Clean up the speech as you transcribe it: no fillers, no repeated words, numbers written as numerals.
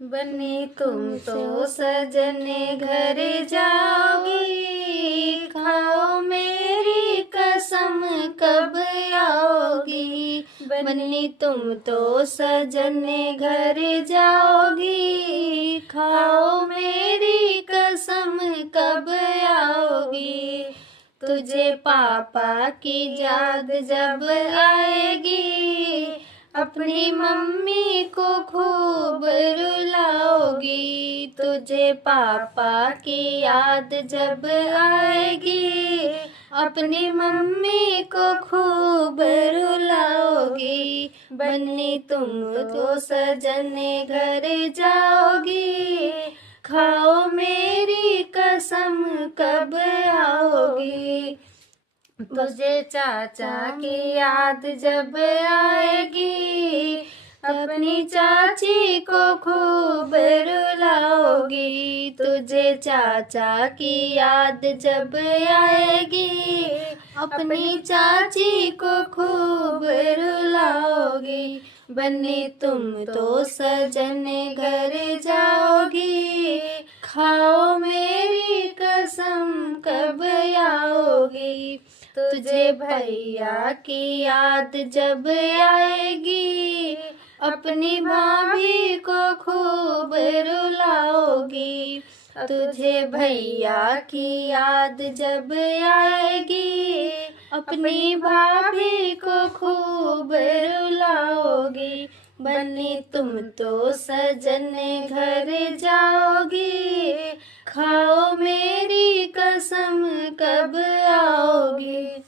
बन्नी तुम तो सजने घर जाओगी, खाओ मेरी कसम कब आओगी। बन्नी तुम तो सजने घर जाओगी, खाओ मेरी कसम कब आओगी। तुझे पापा की याद जब आएगी, अपनी मम्मी को खूब रुलाओगी। तुझे पापा की याद जब आएगी, अपनी मम्मी को खूब रुलाओगी। बन्नी तुम तो सजने घर जाओगी, खाओ मेरी कसम कब आओगी। तुझे चाचा की याद जब आएगी, अपनी चाची को खूब रुलाओगी। तुझे चाचा की याद जब आएगी, अपनी चाची को खूब रुलाओगी। बन्नी तुम तो सजने घर जाओगी, खाओ मेरी कसम कब आओगी। तुझे भैया की याद जब आएगी, अपनी भाभी को खूब रुलाओगी। तुझे भैया की याद जब आएगी, अपनी भाभी को खूब रुलाओगी। बन्नी तुम तो सजने घर जाओगी, खाओ मेरी कसम कब आओगी।